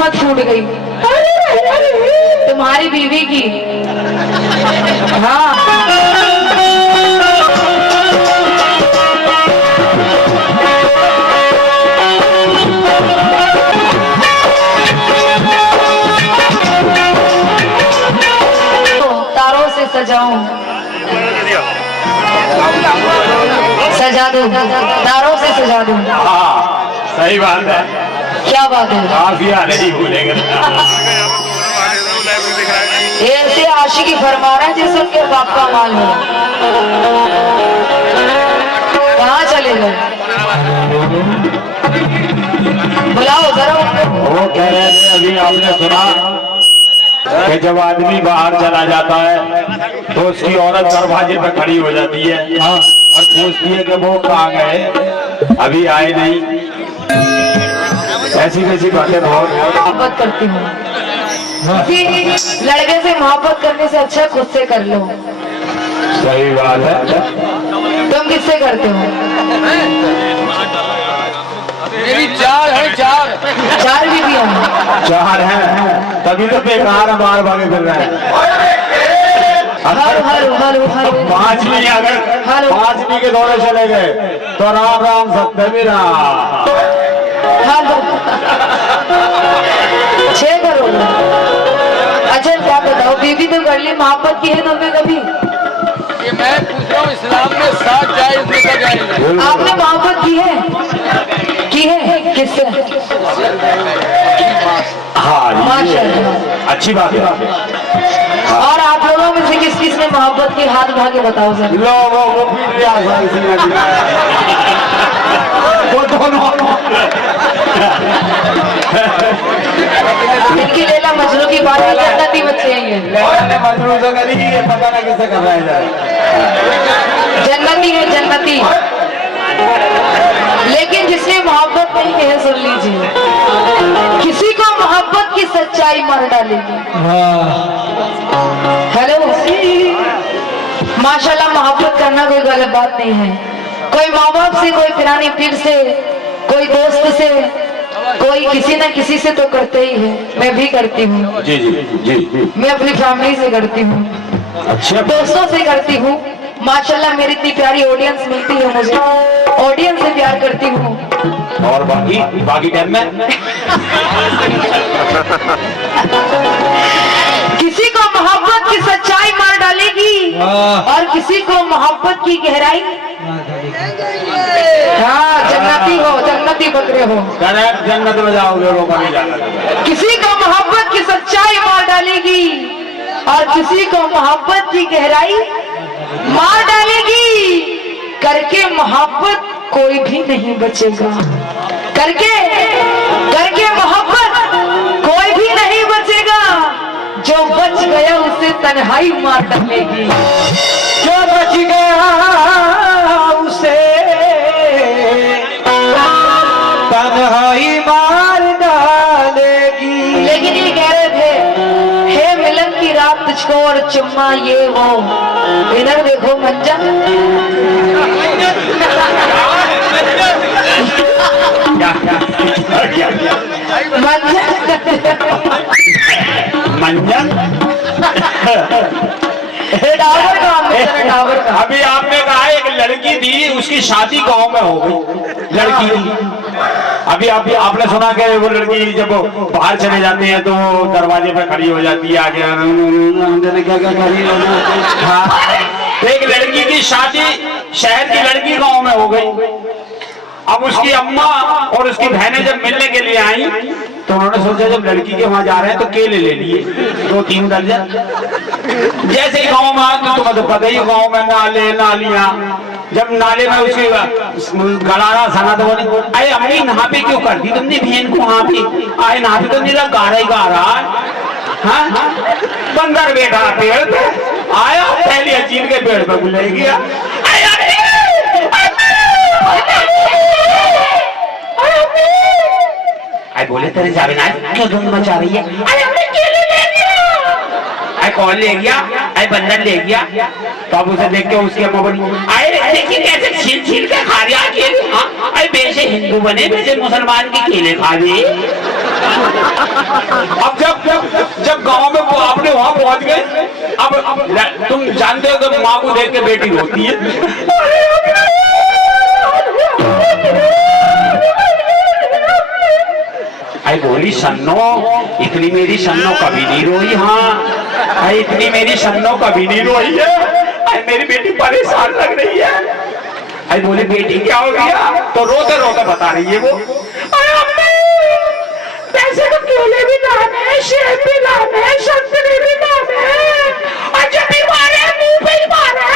किस्मत फूट गई तुम्हारी बीवी की। हाँ तारों से सजाऊं, सजा दूं, तारों से सजा दूं। हाँ सही बात है। क्या बात है, काफिया नहीं भूलेंगे। ये ऐसे आशिकी फरमा रहे हैं जैसे उनके बाप का माल हो। कहाँ चले गए, बुलाओ जरा उनको। वो कह रहे थे अभी आपने सुना कि जब आदमी बाहर चला जाता है तो उसकी औरत दरवाजे पर खड़ी हो जाती है और पूछती है कि वो कहाँ गए, अभी आए नहीं। ऐसी वैसी बातें बहुत मोहब्बत करती हूँ। लड़के से मोहब्बत करने से अच्छा खुद से कर लो। सही बात है। तुम किससे करते हो? मेरी चार है, चार भी हैं। चार हैं तभी तो बेकार मार भागे फिर रहे हैं। पांचवी अगर पांचवी के दौरे चले गए तो राम राम सत्य भी रहा। 6 करोड़। अच्छा क्या बताओ, बीवी तो कर ली, मोहब्बत की है तुमने कभी? ये मैं पूछ रहा हूँ, इस्लाम में 7 जायज देखा जाएगा। आपने मोहब्बत की है किससे? हाँ माशाल्लाह अच्छी बात है। और आप लोगों में से किस किस ने मोहब्बत के हाथ उठा के बताओ सर। लो वो पीट लिया वो दोनों इनकी लैला मजनू की बात है, जन्नती बच्चे हैं ये। मजनू तो करी, ये पता ना किससे कर रहा है। जन्नती है जन्नती। लेकिन जिसने मोहब्बत नहीं की है सुन लीजिए, किसी को मोहब्बत की सच्चाई मार डालेगी। हेलो, माशाल्लाह मोहब्बत करना कोई गलत बात नहीं है। कोई माँ बाप से, कोई पुरानी पीर से, कोई दोस्त से, कोई किसी न किसी से तो करते ही है। मैं भी करती हूँ। जी जी जी। मैं अपनी फैमिली से करती हूँ, अच्छा दोस्तों से करती हूँ। माशाल्लाह मेरी इतनी प्यारी ऑडियंस मिलती है मुझे, ऑडियंस से प्यार करती हूँ। और बाकी टाइम में किसी को मोहब्बत की सच्चाई मार डालेगी और किसी को मोहब्बत की गहराई। हाँ जन्नती हो, जन्नती बकरे हो, करेक्ट, जन्नत में जाओगे, रोका नहीं जाना। किसी को मोहब्बत की सच्चाई मार डालेगी और किसी को मोहब्बत की गहराई मार डालेगी। करके मोहब्बत कोई भी नहीं बचेगा, करके मोहब्बत कोई भी नहीं बचेगा। जो बच गया उसे तन्हाई मार डालेगी, जो बच गया उसे तन्हाई मार डालेगी। लेकिन ये कह रहे थे, हे मिलन की रात तुझको और चुम्मा ये वो। इधर देखो मंजन, मंजन टावर का। अभी आपने कहा एक लड़की थी, उसकी शादी गांव में हो गई। लड़की अभी आपने सुना कि वो लड़की जब बाहर चले जाते हैं तो दरवाजे पे खड़ी हो जाती है, आगे क्या खड़ी हो जाती है। हाँ, एक लड़की की शादी शहर की लड़की गांव में हो गई। अब उसकी अम्मा और उसकी बहनें जब मिलने के लिए आई तो उन्होंने सोचा जब लड़की के वहां जा रहे हैं तो केले ले लिए 2-3 दर्जन। जैसे ही गांव में आके, तुम्हें तो पता ही गांव में नाले नालियां, जब नाले में उसकी गड़ाना सना तो बोली, अरे अम्मी नहा पे क्यों कर दी तुमने बहन को? वहां पे आए नहा पे तो मेरा गारा ही गा रहा है। हाँ? बंदर बैठा पेड़ पे, आया पहली अचीन के पेड़ पे बुले गया। बोले तेरे जावेद क्यों धुंध मचा रही है? अरे हमने केले ले लिया। अरे कौन ले गया? अरे बंदर ले गया। तो अब उसे देख के उसकी अम्मा बोली, अरे देखिए कैसे छील छील के खा रहा केले। अरे वैसे हिंदू बने वैसे मुसलमान के केले खा रहे। अब जब गांव में आपने वहां पहुंच गए, अब तुम जानते हो कि माँ को देख के बेटी रोती है। आई बोली सन्नो, इतनी मेरी सन्नो कभी नहीं रोई। हाँ आई इतनी मेरी सन्नो कभी नहीं रोई है। आई मेरी बेटी परेशान लग रही है। आई बोली बेटी क्या हो गया? तो रोते रोते बता रही है वो, पैसे तो केले भी लाने, सेब भी लाने, संतरे भी लाने, और जब भी मारे मुंह पे ही मारे।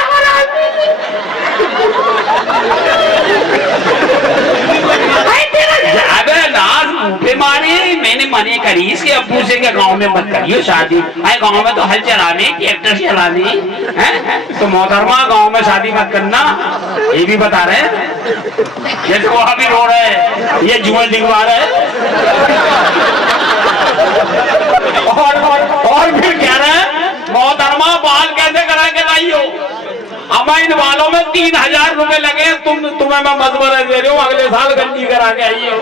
अबे नाज मुंह पे मारी, मैंने मने करी इसके अब्बू से कि गांव में मत करियो शादी। अरे गांव में तो हल चलाने, ट्रैक्टर चलाने हैं, तो मोहतरमा गांव में शादी मत करना। ये भी बता रहे हैं, ये तो वहां भी रो रहे हैं, ये जुआ दिखवा रहे हैं। और फिर कह रहे हैं मोहतरमा बाल कैसे करा के लाई हो? अब इन बालों में 3000 रुपए लगे, तुम्हें मैं मशवरा दे रही हूँ, अगले साल गंजी करा के आई हो।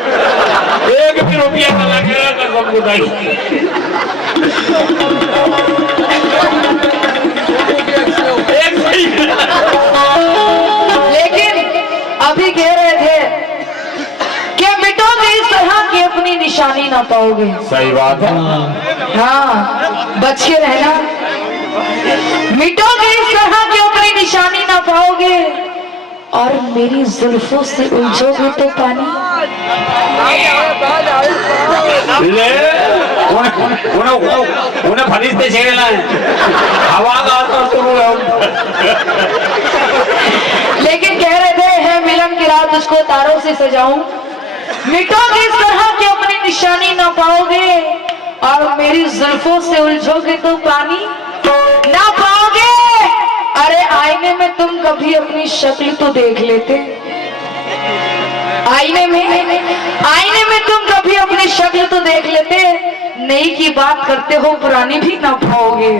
1 भी रुपया न लगेगा कसम खुदाई। लेकिन अभी कह रहे थे कि मिटोगे इस तरह की अपनी निशानी ना पाओगे। सही बात है। हाँ बच के रहना, मिटोगे इस तरह की अपनी निशानी ना पाओगे, और मेरी जुल्फों से उलझोगे तो पानी। ले उन्हें फरिश्ते छेड़ना है, हवा का असर शुरू है। लेकिन कह रहे थे है मिलन की रात उसको तारों से सजाऊं, मिटोगे इस तरह की अपनी निशानी ना पाओगे, और मेरी जुल्फों से उलझोगे तो पानी ना पाओगे। अरे आईने में तुम कभी अपनी शक्ल तो देख लेते, आईने में तुम कभी अपनी शक्ल तो देख लेते। नई की बात करते हो, पुरानी भी ना पाओगे।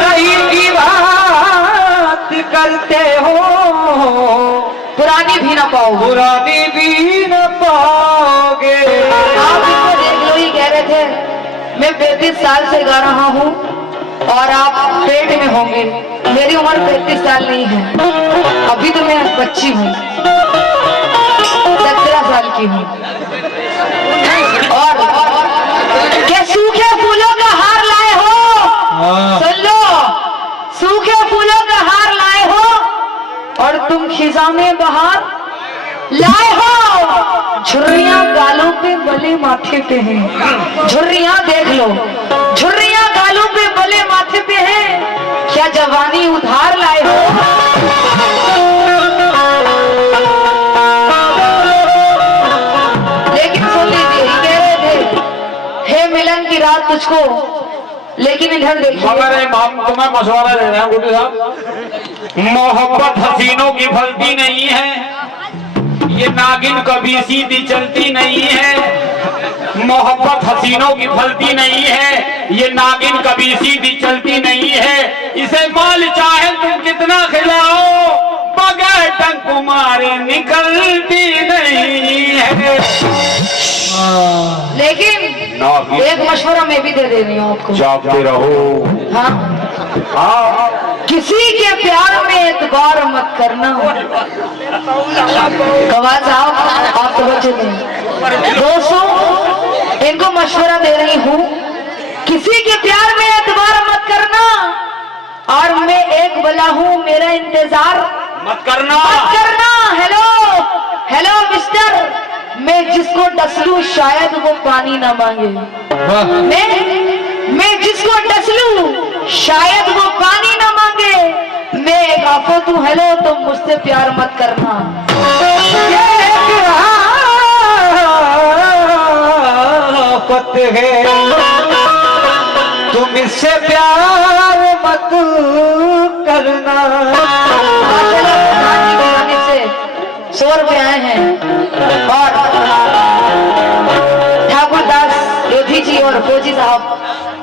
नई की बात करते हो, पुरानी भी ना पाओगे, पुरानी भी ना पाओगे। आप इसको देख लो, ही कह रहे थे मैं 35 साल से गा रहा हूँ और आप पेट में होंगे। मेरी उम्र 35 साल नहीं है, अभी तो मैं बच्ची हूँ, 17 साल की हूँ। और क्या सूखे फूलों का हार लाए हो? सुन लो, सूखे फूलों का हार लाए हो और तुम खिजा में बहार लाए हो। झुर्रियां गालों पे बले माथे पे हैं, झुर्रियां देख लो, झुर्रियां गालों पे बले माथे पे हैं। क्या जवानी उधार लाए हो? लेकिन सुन लीजिए, कह रहे थे हे मिलन की रात तुझको, लेकिन इधर देखिए, तुम्हें मशवरा दे रहे हैं गुड्डू साहब, मोहब्बत हसीनों की फलती नहीं है, ये नागिन कभी सीधी चलती नहीं है। मोहब्बत हसीनों की फलती नहीं है, ये नागिन कभी सीधी चलती नहीं है। इसे माल चाहे तुम कितना खिलाओ, बगैर टंक मारे निकलती नहीं है। लेकिन एक मशवरा मैं भी दे दे रही हूँ आपको, जागते रहो। हाँ, किसी के प्यार में एतबार मत करना। कवाल साहब आप तो बच्चे थे। दोस्तों इनको मशवरा दे रही हूँ, किसी के प्यार में एतबार मत करना, और मैं एक बला हूँ, मेरा इंतजार मत करना। हेलो हेलो मिस्टर, मैं जिसको डसलूं शायद वो पानी ना मांगे। मैं जिसको डसलूं शायद वो पानी ना मांगे। मैं एक आफत हूँ, हेलो तुम मुझसे प्यार मत करना। आफत है तुम इससे प्यार मत करना। 100 रुपए आए हैं, और ठाकुर दास योधी जी और फौजी साहब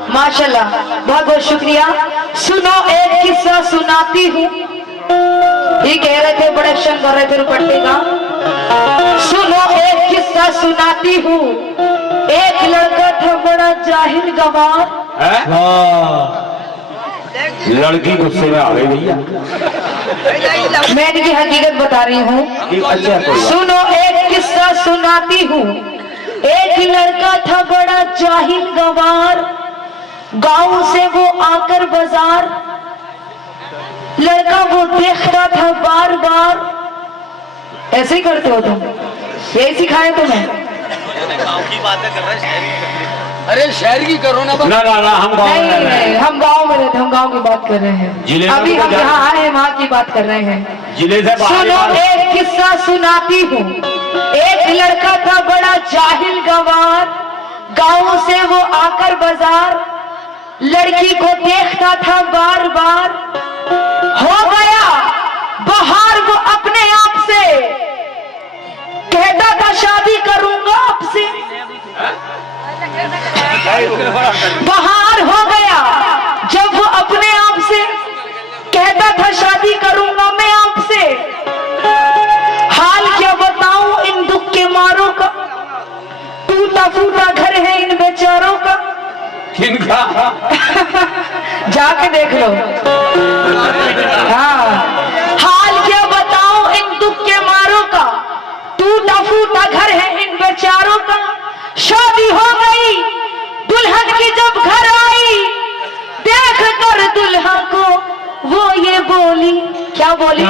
माशाल्लाह बहुत बहुत शुक्रिया। सुनो एक किस्सा सुनाती हूँ, ये कह रहे थे बड़े एक्शन कर रहे थे रुपट्टे का। सुनो एक किस्सा सुनाती हूँ, एक लड़का था बड़ा जाहिल गवार। लड़की गुस्से में आ गई भैया। मैं इनकी हकीकत बता रही हूँ, सुनो एक किस्सा सुनाती हूँ। एक लड़का था बड़ा जाहिल गवार, गांव से वो आकर बाजार, लड़का वो देखता था बार बार। ऐसे ही करते हो तुम, यही सिखाए तुम्हें? अरे शहर की करो ना ना ना ना, हम गाँव में नहीं, हम गांव में रहते, हम गांव की बात कर रहे हैं। अभी हम यहाँ आए हैं, वहाँ की बात कर रहे हैं। जिले से सुनो एक किस्सा सुनाती हूँ। एक लड़का था बड़ा जाहिल गवार, गांव से वो आकर बाजार, लड़की को देखता था बार बार। हो गया बाहर वो अपने आप से, कहता था शादी करूंगा आपसे। बाहर हो गया जब वो अपने आप से कहता था शादी करूंगा मैं आपसे। हाल क्या बताऊं इन दुख के मारों का, टूटा फूटा घर है इन बेचारों का। किनका? जाके देख लो। हाँ, हाल क्या बताऊं इन दुख के मारों का, टूटा फूटा घर है इन बेचारों का। शादी हो गई दुल्हन की जब घर आई, देख कर दुल्हा को वो ये बोली। क्या बोली?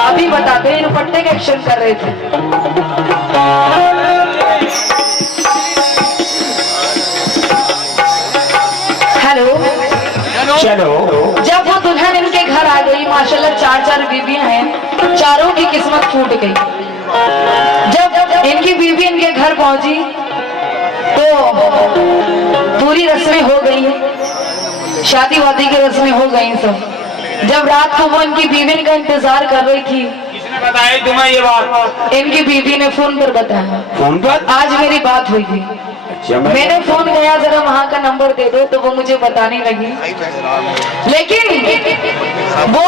अभी बताते हैं, दुपट्टे का एक्शन कर रहे थे। हेलो, चलो। जब वो दुल्हन इनके घर आ गई, माशाल्लाह 4 बीवियां हैं, चारों की किस्मत फूट गई। जब इनकी बीवी इनके घर पहुंची तो पूरी रस्में हो गई, शादी वादी की रस्में हो गई सब। जब रात को वो इनकी बीवी का इंतजार कर रही थी, किसने बताया तुम्हें ये बात? इनकी बीवी ने फोन पर बताया। फोन पर? आज मेरी बात हुई थी, मैंने फोन किया जरा वहां का नंबर दे दो, तो वो मुझे बताने लगी। लेकिन वो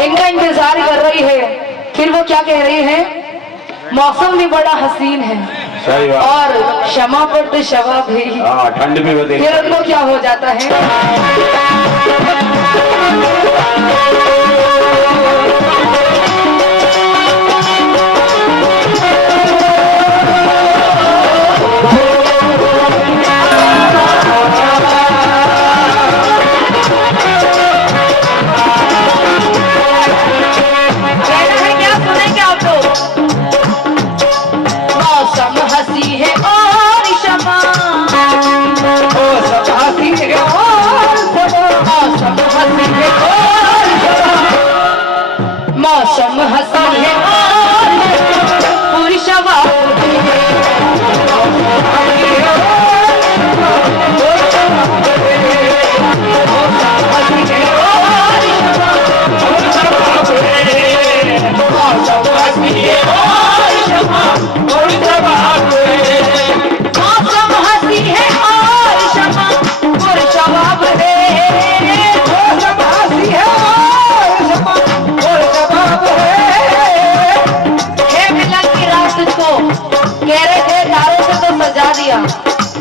इनका इंतजार कर रही है। फिर वो क्या कह रही है? मौसम भी बड़ा हसीन है, सही बात। और क्षमा पर तो शवाब है। ठंड भी होती। फिर उनको क्या हो जाता है? मौसम हसी है पूरी शवाब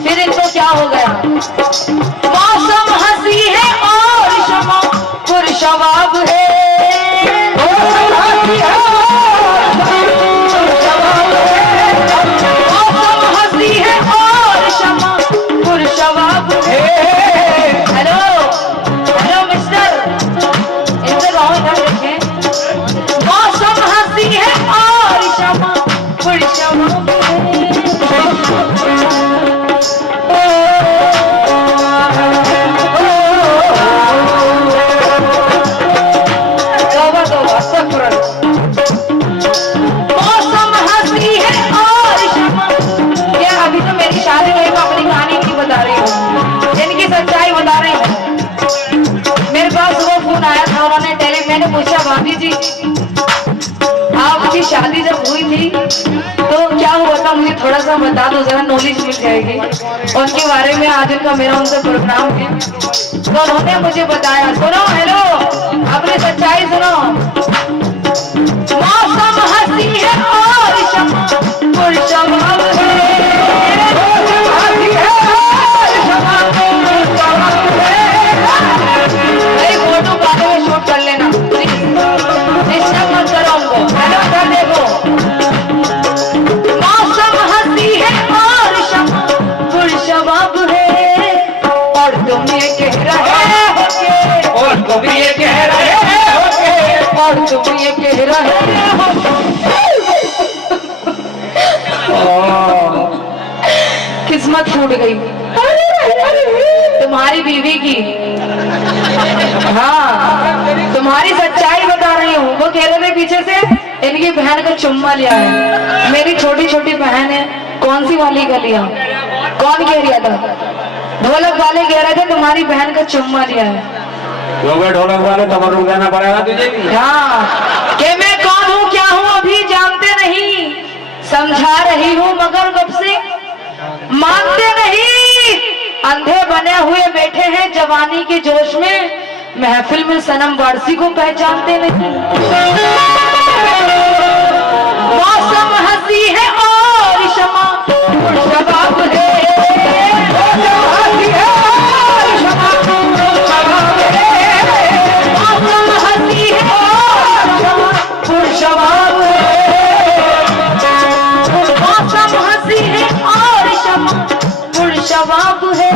फिर इनको क्या हो गया? मौसम हंसी है और शमा पुरशवाब है। मौसम हंसी है और शमा पुरशवाब है। हेलो हेलो मिस्टर, इनसे गाँव इधर देखें। मौसम हंसी है और शमा पुरशवाब है। मौसम हंसी है और शमा। क्या अभी तो मेरी शादी हुई, मैं अपनी कहानी नहीं बता रही हूँ, इनकी सच्चाई बता रही हूँ। मेरे पास वो फोन आया था, उन्होंने मैंने पूछा भाभी जी आपकी शादी जब हुई थी तो क्या हुआ था, मुझे थोड़ा सा बता दो, जरा नॉलेज मिल जाएगी उनके बारे में। आज उनका मेरा उनसे प्रोग्राम है, तो उन्होंने मुझे बताया। सुनो, हेलो, अपनी सच्चाई सुनो। मौसम हंसी है और शमा पुरशवाब है। तुम ये कह रहे होगे, और तुम ये कह रहे हो। किस्मत फूट गई तुम्हारी बीवी की। हाँ, तुम्हारी सच्चाई बता रही हूँ। वो कह रहे थे पीछे से इनकी बहन का चुम्मा लिया है। मेरी छोटी छोटी बहन है, कौन सी वाली का लिया? कौन कह रहा था? ढोलक वाले कह रहे थे तुम्हारी बहन का चुम्मा लिया है। ढोलक वाले तो रुक जाना पड़ेगा तुझे भी। हाँ, कि मैं कौन हूँ क्या हूँ अभी जानते नहीं, समझा रही हूँ मगर कब से मानते नहीं। अंधे बने हुए बैठे हैं जवानी के जोश में, महफिल में सनम वारसी को पहचानते नहीं। मौसम हंसी है और शमा शबाब है, मौसम हंसी है और शमा शबाब है, मौसम हंसी है और शमा शबाब है, मौसम हंसी है और शमा शबाब है।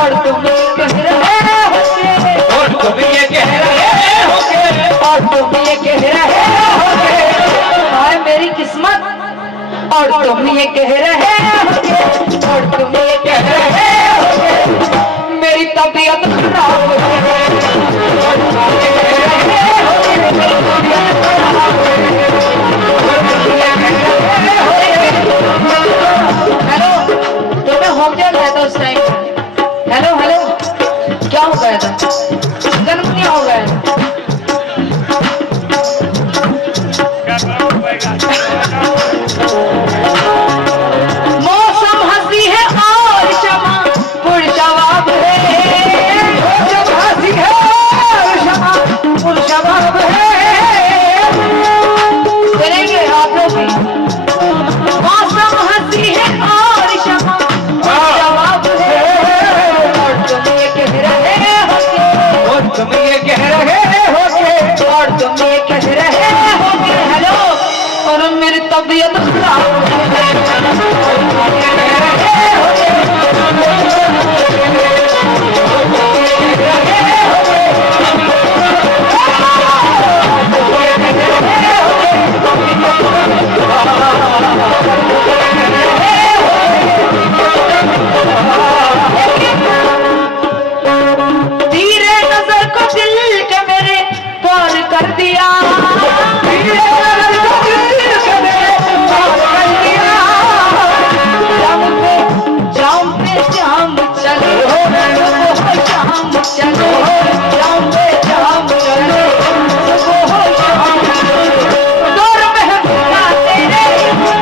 और तुम ये कह रहे होगे, और तुम ये कह रहे होगे, और तुम ये कह रहे होगे, हाय मेरी किस्मत। और तुम ये कह रहे होगे, और तुम ये कह रहे होगे, मेरी तबीयत खराब है। और तुम ये कह रहे होगे, मेरी तबीयत खराब है। और तुम ये कह रहे होगे। हेलो, तुम्हें हो क्या गया था उस टाइम? हेलो हेलो, क्या हो गया था? जन्म क्या हो गया? मौसम हंसी है और शमा पुरशबाब है, मौसम हंसी है और शमा पुरशबाब है। सुनेंगे आप लोग भी? मौसम हंसी है और शमा पुरशबाब है। और तुम ये कह रहे होगे, और तुम ये कह रहे होगे, और तुम ये कह रहे होगे। हेलो, और मेरी तबीयत खराब है। और तुम ये कह रहे होगे, धीरे नजर को दिल के मेरे पार कर दिया, धीरे नजर को दिल के मेरे पार कर दिया। जाम पे जाम चले हो, जाम चले, जाम पे जाम चले, हो जाम दौर महबूबा तेरे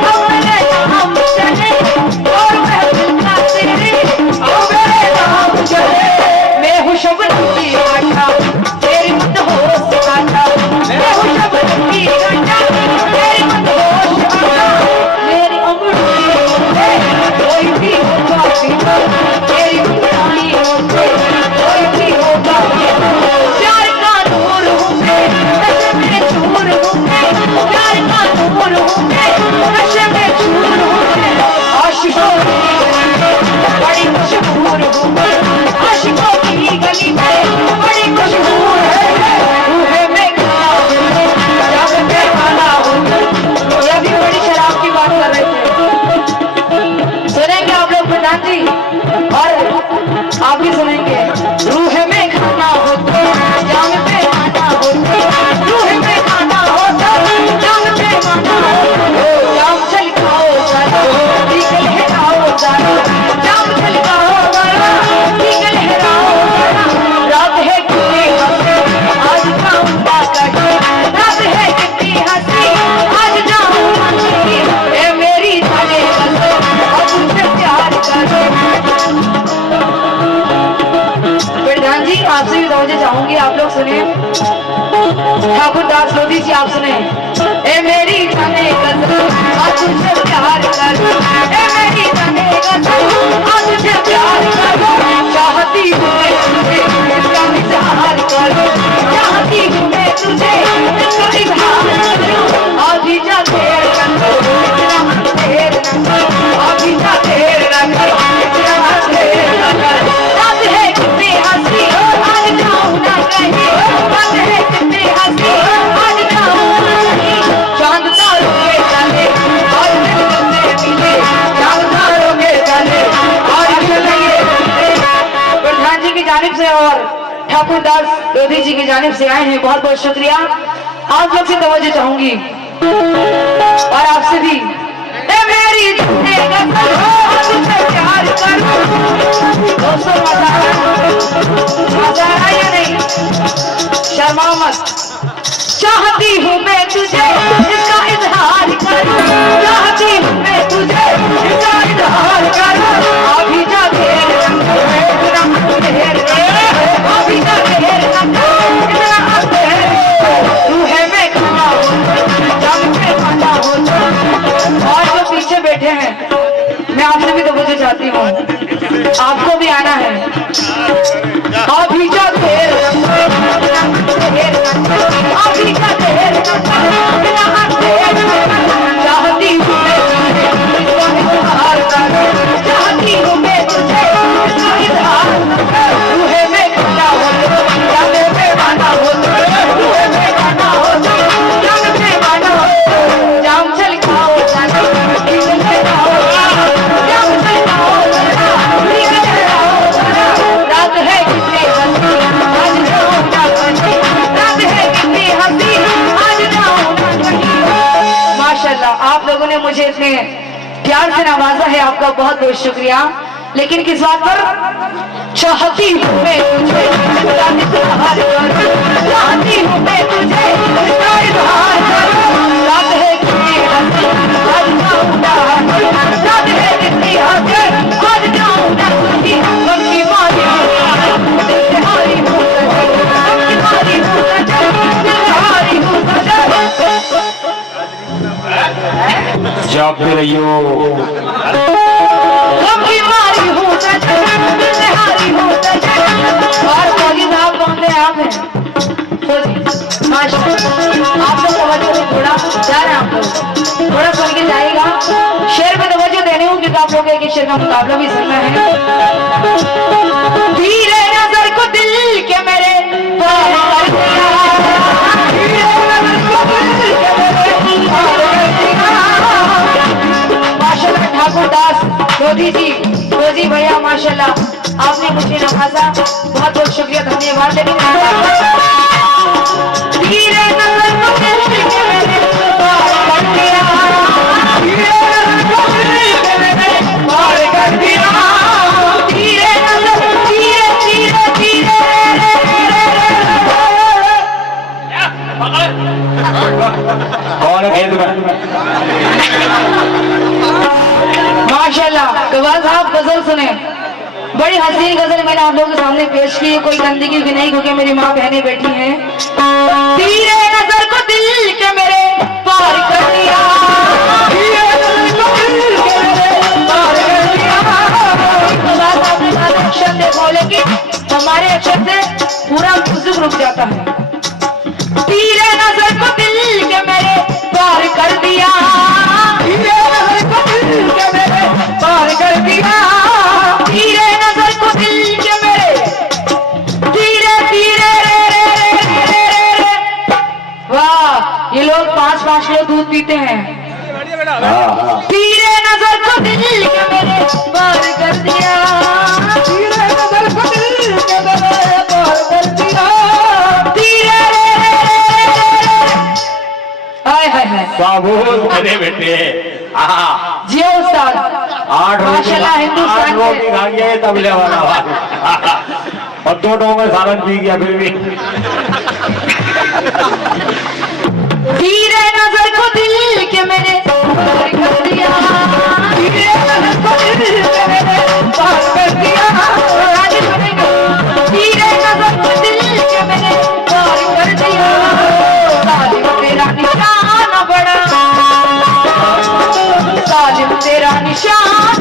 अपने नाम चले, दौर महबूबा तेरे अपने नाम चले। मैं हूँ शबनम की आशा, तेरी मदहोश आशा, मैं हूँ शबनम की आशा, तेरी मदहोश आशा। मेरी अंगूठियों से कोई भी होगा पीछा, तेरी अंगूठियों से कोई भी होगा पीछा। प्यार का नूर हूँ मैं, नशे में चूर हूँ मैं, प्यार का नूर हूँ मैं, नशे में चूर हूँ मैं। आशिकों की गली में बड़ी मशहूर हूँ मैं, आशिकों की गली में बड़ी मशहूर है। रूहे में खाना हूँ मैं, जब मैं खाना हूँ मैं। ये भी बड़ी शराब की बात कर रहे थे। सुनेंगे आप लोग प्रधान जी, और आप भी सुनेंगे। रूहे में खाना होता, जाम पे खाना होता, रूहे में खाना होता, जाम पे खाना होता। जाम छलकाओ जरा, ठीक लहराओ जरा, जाम छलकाओ जरा, ठीक लहराओ जरा। रात है कितनी हंसी, आज जाऊंगा कहीं, रात है कितनी हंसी, आज जाऊंगा कहीं। ए मेरी जाने बंदो, अब मुझसे प्यार करो। प्रधान जी, आपसे भी दौड़े चाहूंगी, आप लोग सुनिए। ठाकुर दास लोधी जी, आप सुने। ए मेरी जाने कसम, आज तुझसे प्यार करो, ए मेरी जाने कसम, आज तुझसे प्यार करो। चाहती हूँ मैं तुझे, इसका इजहार करो, चाहती हूँ मैं तुझे, इसका इजहार करो। अभी जा देर न करो, इतना देर न करो, अभी जा देर न करो, इतना देर न करो। रात है कितनी हंसी, आज जाऊँ ना कहीं। ठाकुर दास लोधी जी की जानिब से आए हैं, बहुत बहुत शुक्रिया। आप लोग से तवज्जो चाहूंगी और आपसे भी। ए मेरी प्यार कर दोस्तों, मजा आया या नहीं? शर्मा मत। चाहती हूँ मैं तुझे इसका इजहार कर, चाहती हूँ मैं तुझे इसका इजहार कर। अभी जा घेर इतना घेर, अभी जा घेर इतना घेर। तू है मैं खाना हो जब मैं खाना हो। और जो पीछे बैठे हैं, मैं आपसे भी तो मुझे चाहती हूँ, आपको भी आना है। अभी जा घेर अभी जा घेर, चाहती हूँ मैं तुझे इसका इजहार कर, चाहती हूँ मैं तुझे इसका इजहार कर। तू है मैं खाना हो या मैं बेगाना हो, तू है मैं खाना हो या मैं बेगाना हो। जाम चल खाओ जाना निकल जाओ, जाम चल खाओ जाना निकल जाओ। रात है कितने हंसी आज जाओ ना कहीं, रात है कितनी हंसी आज जाओ ना कहीं। माशाल्लाह, आप लोगों ने मुझे इतने प्यार से नवाजा है, आपका बहुत बहुत शुक्रिया। लेकिन किस बात पर? चाहती हूँ मैं तुझे इसका इजहार कर, चाहती हूँ मैं तुझे इसका इजहार कर। रात है कितनी हंसी आज जाऊँ ना कहीं, रात है कितनी हंसी आज जाऊँ ना कहीं। मक्की मारी दिलहारी हूँ सजन, मक्की मारी हूँ सजन, दिलहारी हूँ सजन। जागते रहियो। मक्की मारी हूँ सजन, दिलहारी हूँ सजन। और फौजी साहब कौन से आप हैं? फौजी माशाल्लाह, आप लोग तवज्जो से थोड़ा जा रहे हैं, आप लोग थोड़ा सुन के जाएगा। शेर में तवज्जो देने हो क्योंकि आप लोग एक शेर का मुकाबला भी सुनना है। धीरे नजर को दिल के मेरे पार कर दिया, धीरे नजर को दिल के मेरे पार कर दिया। माशाल्लाह ठाकुर दास लोधी जी भैया, माशाल्लाह आपने मुझे नवाजा, बहुत बहुत शुक्रिया, धन्यवाद। लेकिन धीरे नजर को दिल के मेरे पार कर दिया, धीरे नजर को दिल के मेरे पार कर दिया। धीरे नजर धीरे धीरे धीरे कौन है खेत में? माशाल्लाह। कव्वाल साहब गजल सुने, बड़ी हसीन गजल मैंने आप लोगों के सामने पेश की है। कोई गंदगी की नहीं, क्योंकि मेरी माँ बहनें बैठी हैं। धीरे नजर को दिल के मेरे पार कर दिया, धीरे नजर को दिल के मेरे पार कर दिया। कव्वाल साहब ने कहा अक्षर देखो, लेकिन हमारे अक्षर से पूरा म्यूजिक रुक जाता है। धीरे नजर को दिल के मेरे पार कर दिया, धीरे नजर को दिल के मेरे पार कर दिया। धीरे नजर को दिल के मेरे धीरे धीरे वाह, ये लोग 5-5 किलो दूध पीते हैं। धीरे नजर को दिल के मेरे पार कर दिया, धीरे नजर को दिल के मेरे पार कर दिया। धीरे हाय हाय हाय, साबुत मेरे बेटे। जी उस्ताद, 8 माशाल्लाह हिंदुस्तान रोटी के खा गया तबले वाला और 2 टोंग में सालन पी गया फिर भी। धीरे नजर को दिल के मेरे पार कर दिया, धीरे नजर को दिल के मेरे पार कर दिया। आगे बढ़ेंगे। धीरे नजर को दिल के मेरे पार कर दिया। सालिम तेरा निशान बड़ा, सालिम तेरा निशान।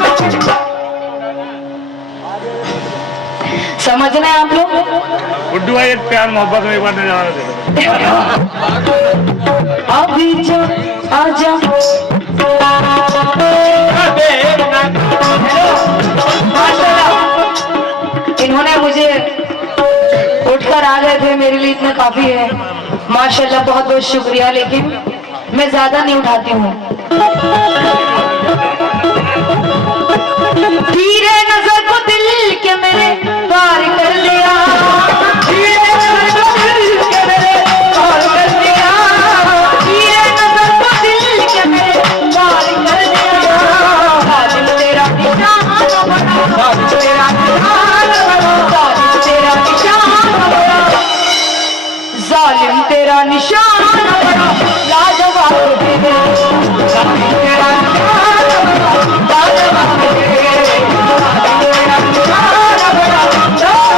समझना है आप लोग? गुड्डू भाई एक प्यार मोहब्बत में एक बार नजारा दे। अभी जो आजा इन्होंने मुझे उठकर आ गए थे, मेरे लिए इतना काफी है। माशाल्लाह बहुत बहुत शुक्रिया, लेकिन मैं ज्यादा नहीं उठाती हूँ। धीरे नजर को दिल के मेरे पार कर लिया, धीरे तेरा निशान बड़ा लाजवाब है, रानी तेरा निशान बड़ा लाजवाब है, रानी तेरा निशान बड़ा लाजवाब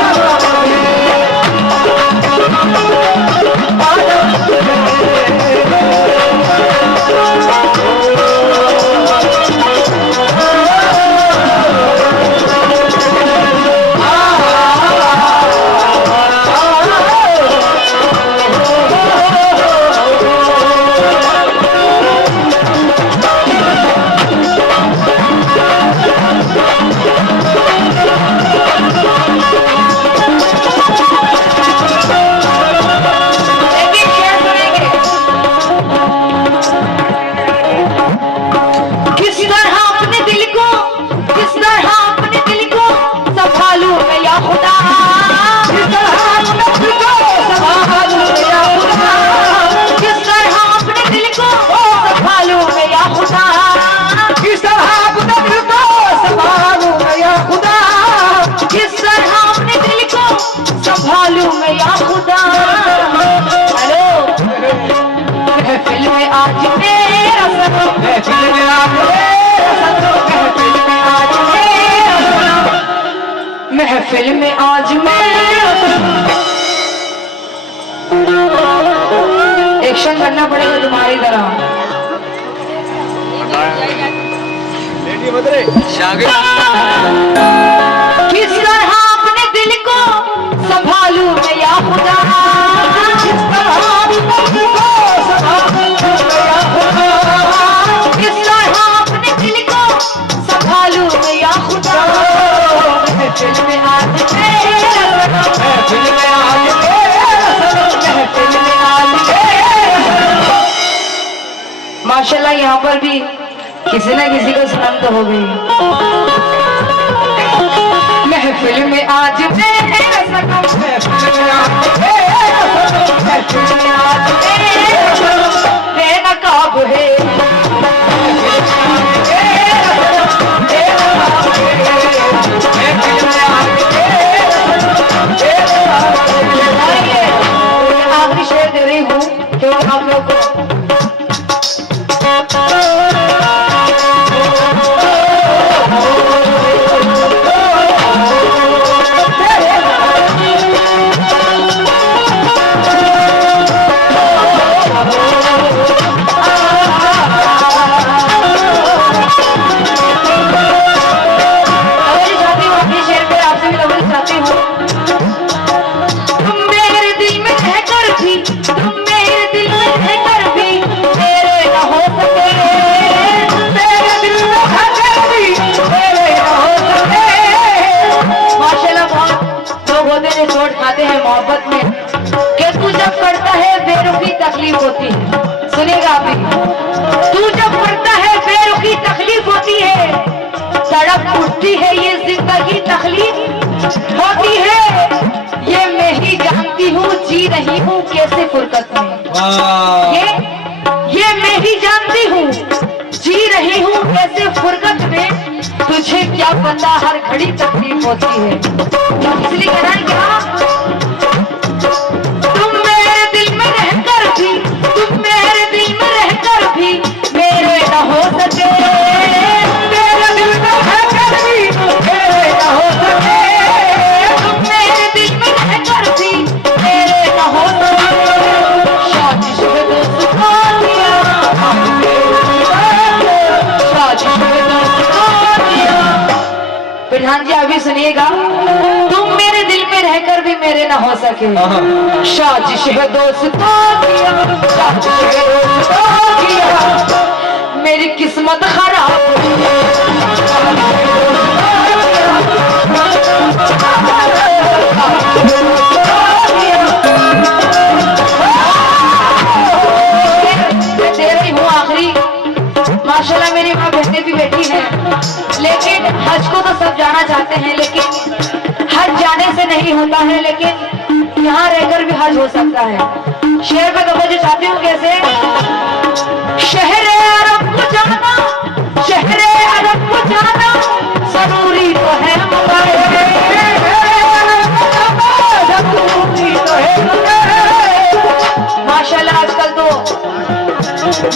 महफिल में आज मैं एक्शन करना पड़ेगा तुम्हारी तरह। किस तरह अपने दिल को संभालूं मैं या खुदा, किस तरह अपने दिल को संभालूं मैं या खुदा, किस तरह अपने दिल को संभालूं मैं या खुदा। महफिल में आज महफिल में आज महफिल में आज माशाल्लाह यहाँ पर भी किसी न किसी को सनम तो हो गई। महफिल में आज बेनकाब है, आखिरी शेर दे रही हूँ क्योंकि आप लोग को मोहब्बत में कि तू जब पढ़ता है बेरुखी तकलीफ होती है। सुनेगा अभी, तू जब पढ़ता है बेरुखी तकलीफ होती है, सड़क उठती है ये जिंदगी तकलीफ होती है, ये मैं ही जानती हूँ जी रही हूँ कैसे फुर्सत में, ये मैं ही जानती हूँ जी रही हूँ कैसे फुर्सत में, तुझे क्या पता हर घड़ी तकलीफ होती है। इसलिए कहना है क्या, तुम मेरे दिल में रहकर भी, तुम मेरे दिल में रहकर भी मेरे न हो सके, मेरे दिल में रहकर भी मेरे न हो सके, तुम मेरे दिल में रहकर भी मेरे न हो सके, साजिश में दोस्त को दिया, साजिश में दोस्त को दिया। प्रधान जी अभी सुनिएगा, तुम मेरे दिल में रहकर भी मेरे ना हो सके, साजिश है दोस्तों किया, साजिश है दोस्तों किया, मेरी किस्मत खराब दे रही हूँ आखिरी। माशाल्लाह मेरी माँ बहनें भी बैठी हैं, लेकिन हज को तो सब जाना चाहते हैं, लेकिन हज जाने से नहीं होता है, लेकिन यहाँ रहकर भी हज हो सकता है। शेर पे तवज्जो चाहती हूँ कैसे, शहरे अरब को जाना, शहरे अरब को जाना जरूरी तो है मगर, जरूरी तो है मगर।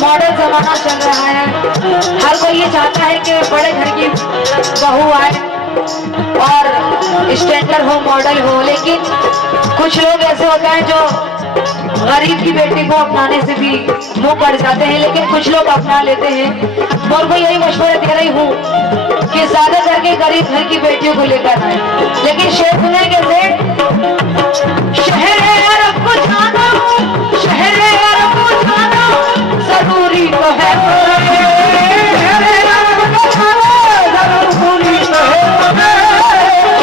मॉडल जमाना चल रहा है, हर कोई ये चाहता है कि बड़े घर की बहू आए और स्टैंडर्ड हो, मॉडल हो, लेकिन कुछ लोग ऐसे होते हैं जो गरीब की बेटी को अपनाने से भी मुंह पड़ जाते हैं, लेकिन कुछ लोग अपना लेते हैं। और मैं यही मशवरा दे रही हूँ कि ज्यादा करके गरीब घर की बेटियों को लेकर आए। लेकिन शेर सुने कैसे, शहर अरब को जाना, शहर अरब को जाना जरूरी तो है, शहर अरब को जाना जरूरी तो है,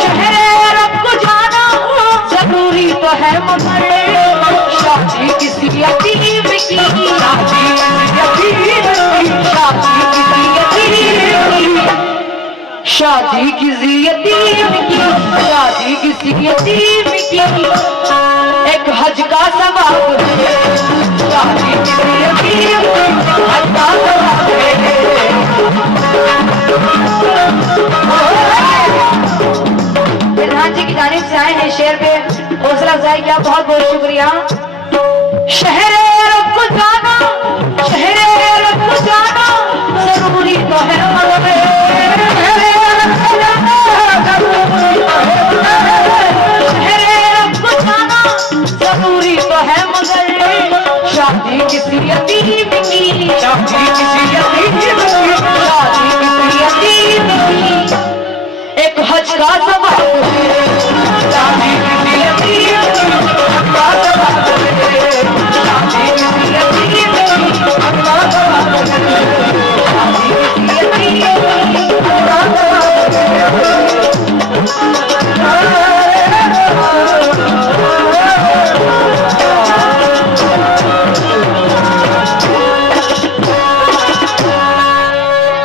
शहर अरब को जाना जरूरी तो है, मगर शादी किसी यतीम की, शादी शादी किसी यतीम की, शादी किसी यतीम की एक हज का सवाब है, शादी किसी यतीम की हज का सवाब है। प्रधान जी की जानिब से आए हैं शेर पे हौसला अफजाई किया, बहुत बहुत शुक्रिया। शहर अरब को जाना, शहर अरब को जाना जरूरी तो है, मगर शहर अरब को जाना जरूरी तो है, मगर शादी किसी यतीम की, शादी किसी यतीम की, शादी किसी यतीम की एक हज का सवाब है।